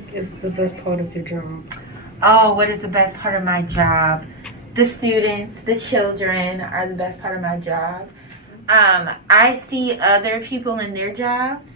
think is the best part of your job? Oh, what is the best part of my job? The students, the children are the best part of my job. I see other people in their jobs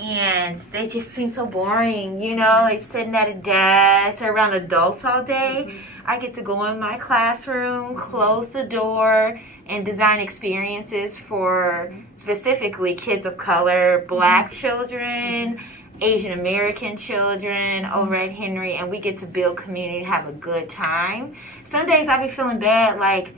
and they just seem so boring, like sitting at a desk or around adults all day. I get to go in my classroom, close the door, and design experiences for specifically kids of color, black children, Asian American children over at Henry, and we get to build community, have a good time. Some days I be feeling bad, like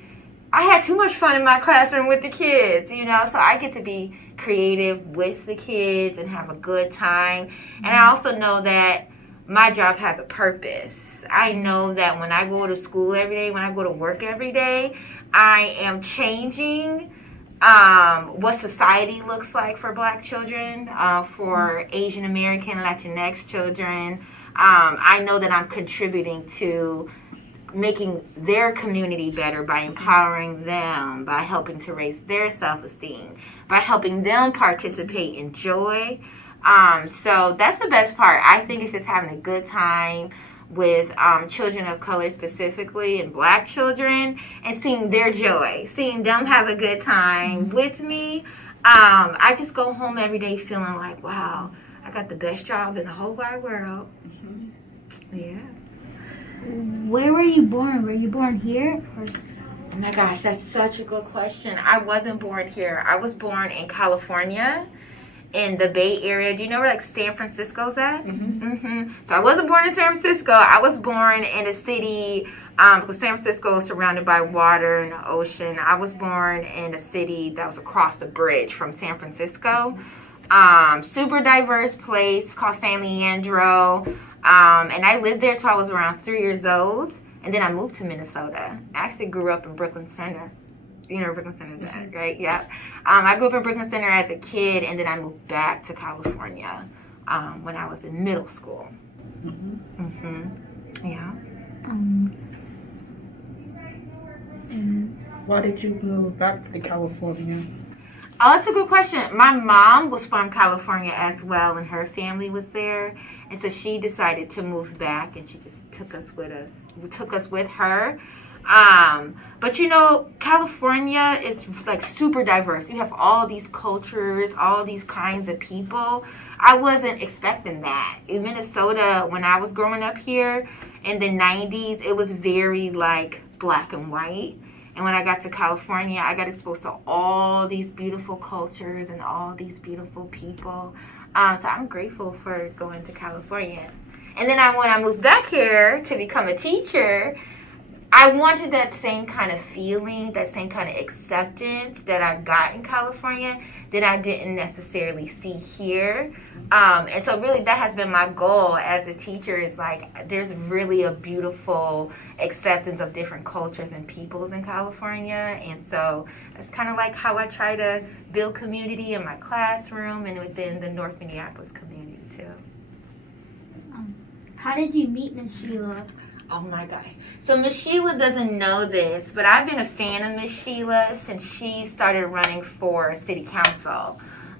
I had too much fun in my classroom with the kids, so I get to be creative with the kids and have a good time. And I also know that my job has a purpose. I know that when I go to school every day, when I go to work every day, I am changing what society looks like for black children, for Asian American, Latinx children. I know that I'm contributing to making their community better by empowering them, by helping to raise their self-esteem, by helping them participate in joy. So that's the best part. I think it's just having a good time with children of color specifically and black children and seeing their joy, seeing them have a good time with me. I just go home every day feeling like, wow, I got the best job in the whole wide world. Yeah. Where were you born? Were you born here? Oh my gosh, that's such a good question. I wasn't born here. I was born in California, in the Bay Area. Do you know where San Francisco's at? So I wasn't born in San Francisco. I was born in a city because San Francisco is surrounded by water and the ocean. I was born in a city that was across the bridge from San Francisco. Super diverse place called San Leandro. And I lived there till I was around 3 years old. And then I moved to Minnesota. I actually grew up in Brooklyn Center. You know where Brooklyn Center is at, right? Yeah. I grew up in Brooklyn Center as a kid, and then I moved back to California when I was in middle school. Yeah. Why did you move back to California? Oh, that's a good question. My mom was from California as well, and her family was there. And so she decided to move back, and she just took us with her. But California is super diverse. You have all these cultures, all these kinds of people. I wasn't expecting that. In Minnesota, when I was growing up here in the 90s, it was very black and white. And when I got to California, I got exposed to all these beautiful cultures and all these beautiful people. So I'm grateful for going to California. And then when I moved back here to become a teacher, I wanted that same kind of feeling, that same kind of acceptance that I got in California that I didn't necessarily see here. And so really that has been my goal as a teacher is there's really a beautiful acceptance of different cultures and peoples in California. And so that's kind of how I try to build community in my classroom and within the North Minneapolis community too. How did you meet Miss Sheela? Oh my gosh. So Miss Sheela doesn't know this, but I've been a fan of Miss Sheela since she started running for city council.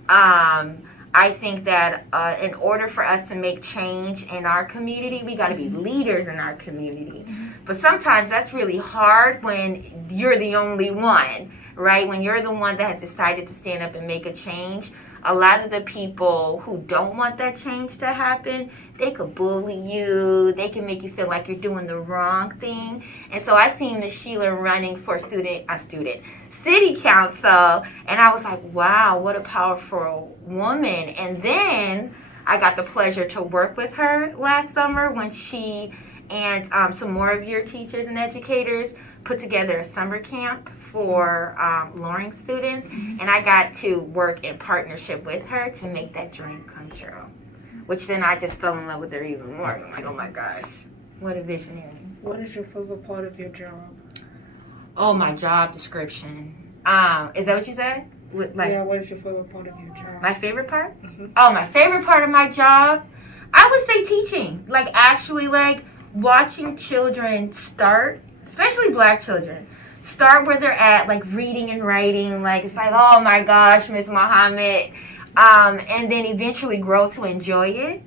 I think that in order for us to make change in our community, we got to be leaders in our community. But sometimes that's really hard when you're the only one, right? When you're the one that has decided to stand up and make a change. A lot of the people who don't want that change to happen, they could bully you. They can make you feel like you're doing the wrong thing. And so I seen Miss Sheela running for city council, and I was like, wow, what a powerful woman. And then I got the pleasure to work with her last summer when she and some more of your teachers and educators put together a summer camp for Loring students, and I got to work in partnership with her to make that dream come true, which then I just fell in love with her even more. I'm like, oh my gosh, what a visionary. What is your favorite part of your job? Oh, my job description. Is that what you said? Yeah, what is your favorite part of your job? My favorite part? Oh, my favorite part of my job? I would say teaching. Actually, watching children start, especially black children, start where they're at, reading and writing. It's oh my gosh, Miss Muhammad. And then eventually grow to enjoy it.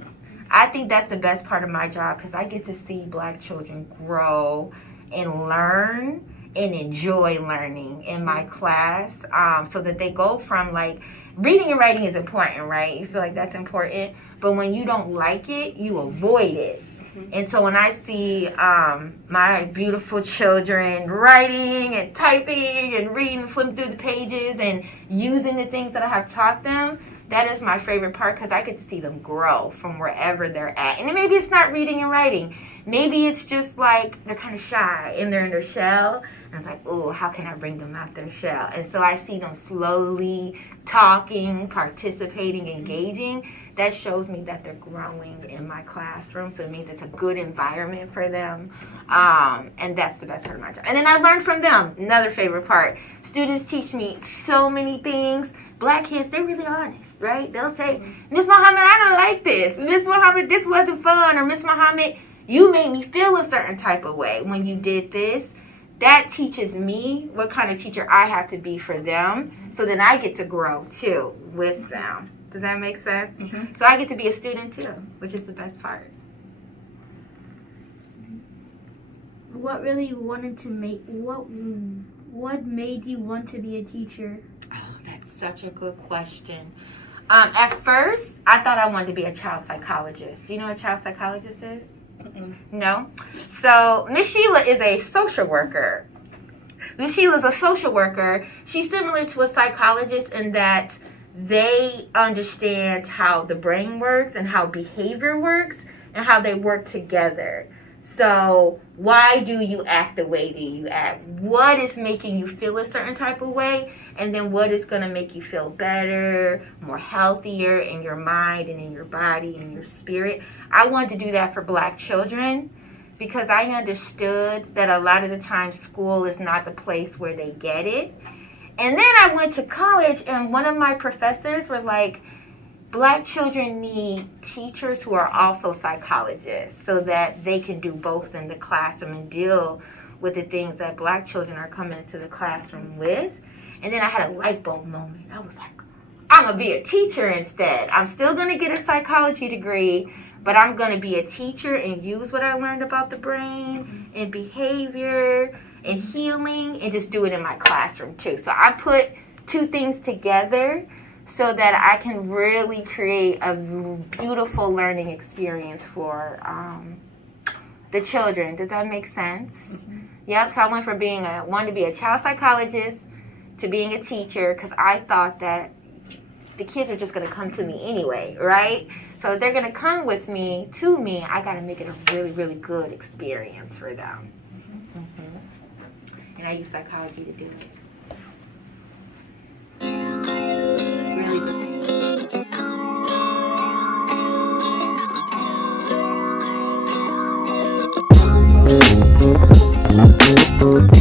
I think that's the best part of my job because I get to see Black children grow and learn and enjoy learning in my class, so that they go from like reading and writing is important, right? You feel like that's important, but when you don't like it, you avoid it. And so when I see my beautiful children writing and typing and reading, flipping through the pages and using the things that I have taught them, that is my favorite part because I get to see them grow from wherever they're at. And then maybe it's not reading and writing. Maybe it's just like they're kind of shy and they're in their shell. And it's like, oh, how can I bring them out their shell? And so I see them slowly talking, participating, engaging. That shows me that they're growing in my classroom. So it means it's a good environment for them. And that's the best part of my job. And then I learn from them. Another favorite part. Students teach me so many things. Black kids, they're really honest, right? They'll say, Miss Muhammad, I don't like this. Miss Muhammad, this wasn't fun. Or Miss Muhammad, you made me feel a certain type of way when you did this. That teaches me what kind of teacher I have to be for them. So then I get to grow, too, with them. Does that make sense? Mm-hmm. So I get to be a student, too, which is the best part. What made you want to be a teacher? Oh, that's such a good question. At first, I thought I wanted to be a child psychologist. Do you know what a child psychologist is? Mm-mm. No? So Miss Sheela is a social worker. Miss Sheela is a social worker. She's similar to a psychologist in that they understand how the brain works and how behavior works and how they work together. So why do you act the way that you act? What is making you feel a certain type of way? And then what is going to make you feel better, more healthier in your mind and in your body and in your spirit? I wanted to do that for Black children because I understood that a lot of the time school is not the place where they get it. And then I went to college and one of my professors was like, Black children need teachers who are also psychologists so that they can do both in the classroom and deal with the things that Black children are coming into the classroom with. And then I had a light bulb moment. I was like, I'm going to be a teacher instead. I'm still going to get a psychology degree, but I'm going to be a teacher and use what I learned about the brain and behavior and healing and just do it in my classroom too. So I put two things together so that I can really create a beautiful learning experience for the children. Does that make sense? Mm-hmm. Yep. So I went from wanting to be a child psychologist to being a teacher because I thought that the kids are just going to come to me anyway, right? So if they're going to come to me, I got to make it a really, really good experience for them. Mm-hmm. And I use psychology to do it. Really good.